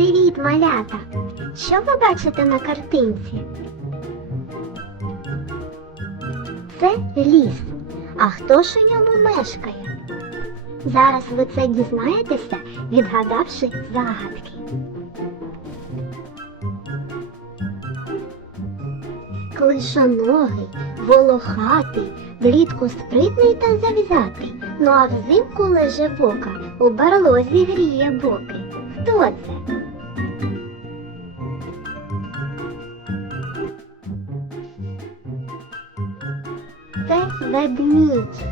Привіт, малята! Що ви бачите на картинці? Це ліс. А хто ж у ньому мешкає? Зараз ви це дізнаєтеся, відгадавши загадки. Клишоногий, волохатий, влітку спритний та завзятий, ну а взимку леже бока, у барлозі гріє боки. Хто це? Ведмідь.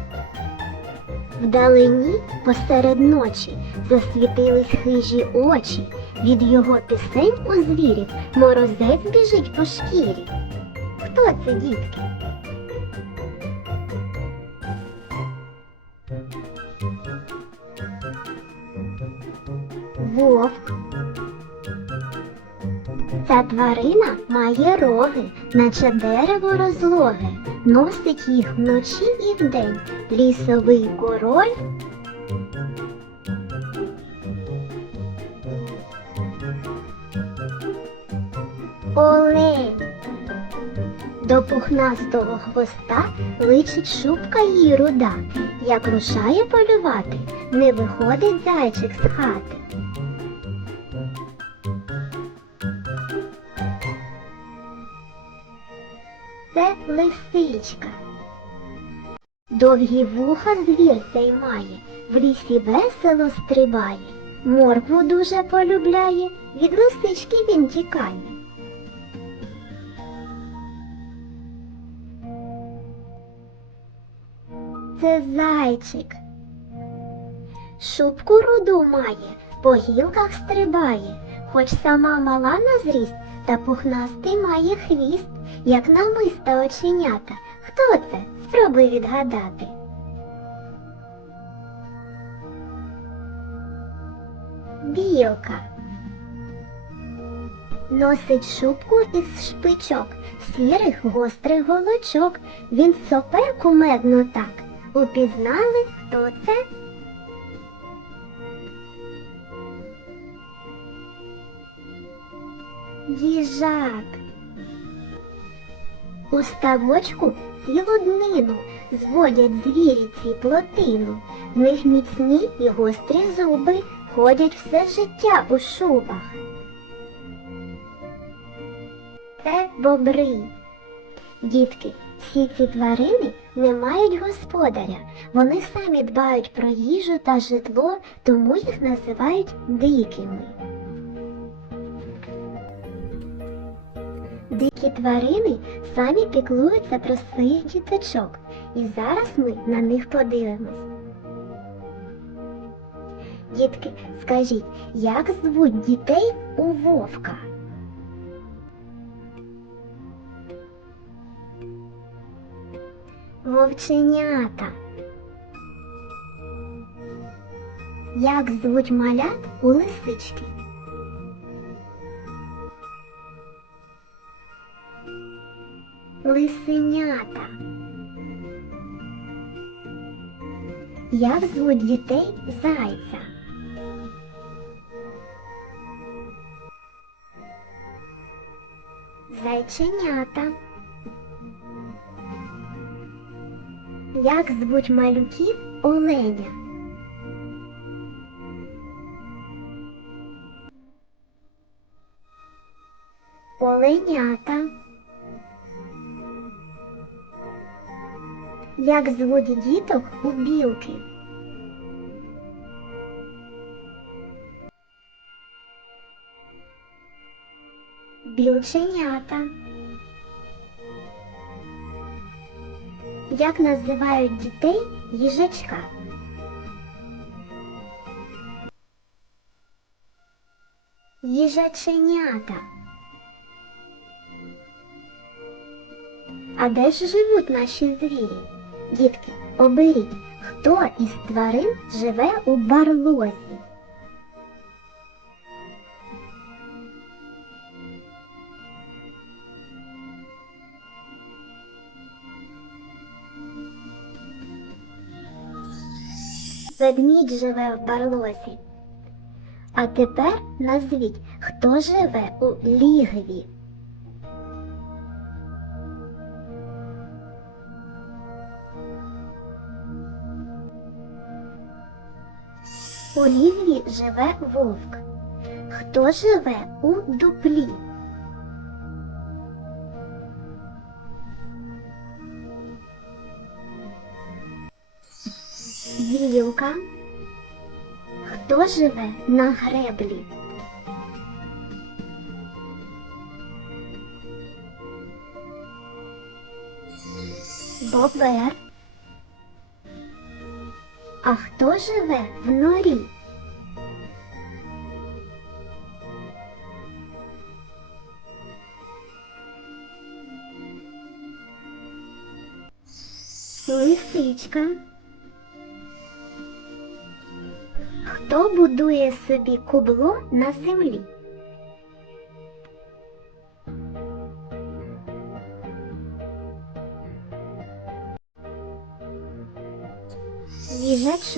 Вдалині посеред ночі засвітились хижі очі. Від його пісень у звірів морозець біжить по шкірі. Хто це, дітки? Вовк. Ця тварина має роги, наче дерево розлоге, носить їх вночі і вдень. Лісовий король. Олень. До пухнастого хвоста личить шубка її руда. Як рушає полювати, не виходить зайчик з хати. Це лисичка. Довгі вуха звір цей має, в лісі весело стрибає, моркву дуже полюбляє, від лисички він тікає. Це зайчик. Шубку руду має, по гілках стрибає, хоч сама мала на зріст, та пухнастий має хвіст, як намиста оченята. Хто це? Спробуй відгадати. Білка. Носить шубку із шпичок, сірих гострих голочок. Він сопе кумедно так. Упізнали, хто це? Їжак. У ставочку цілу днину зводять звірі ці плотину. В них міцні і гострі зуби ходять все життя у шубах. Це бобри. Дітки, всі ці тварини не мають господаря. Вони самі дбають про їжу та житло, тому їх називають дикими. Дикі тварини самі піклуються про своїх діточок, і зараз ми на них подивимось. Дітки, скажіть, як звуть дітей у вовка? Вовченята. Як звуть малят у лисички? Лисенята. Як звуть дітей зайця? Зайченята. Як звуть малюків оленя? Оленята. Як звуть діток у білки? Білченята. Як називають дітей їжачка? Їжаченята. А де ж живуть наші звірі? Дітки, оберіть, хто із тварин живе у барлозі? Ведмідь живе в барлозі. А тепер назвіть, хто живе у лігві. У лігві живе вовк. Хто живе у дуплі? Вілка. Хто живе на греблі? Бобер. А хто живе в норі? Лисичка. Хто будує собі кубло на землі?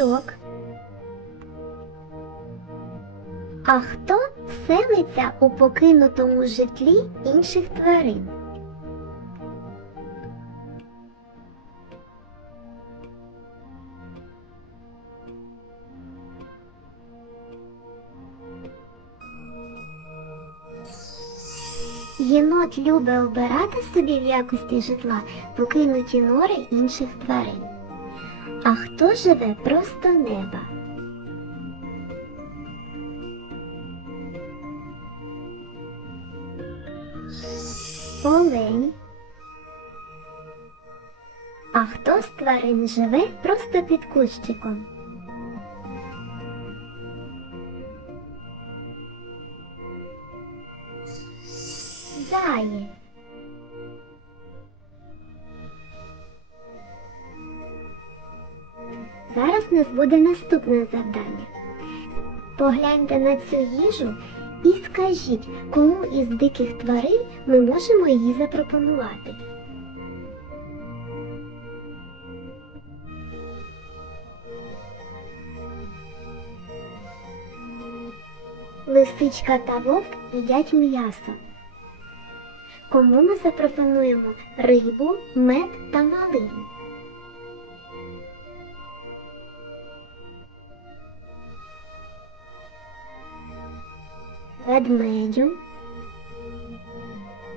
Їжачок. А хто селиться у покинутому житлі інших тварин? Єнот любить обирати собі в якості житла покинуті нори інших тварин. А хто живе просто неба? Олень. А хто з тварин живе просто під кущиком? Заєць. Зараз у нас буде наступне завдання. Погляньте на цю їжу і скажіть, кому із диких тварин ми можемо її запропонувати. Лисичка та вовк їдять м'ясо. Кому ми запропонуємо рибу, мед та малину? Ведмедю.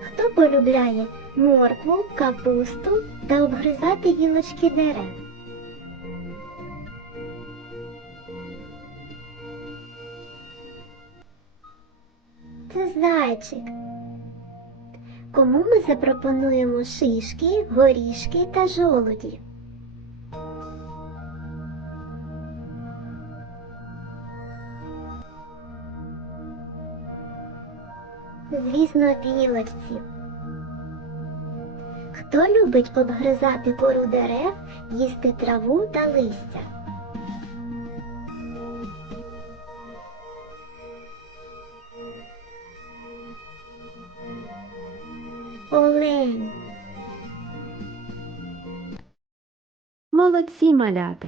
Хто полюбляє моркву, капусту та обгризати гілочки дерев? Це зайчик. Кому ми запропонуємо шишки, горішки та жолуді? Звісно, білочці. Хто любить обгризати кору дерев, їсти траву та листя? Олень. Молодці малята!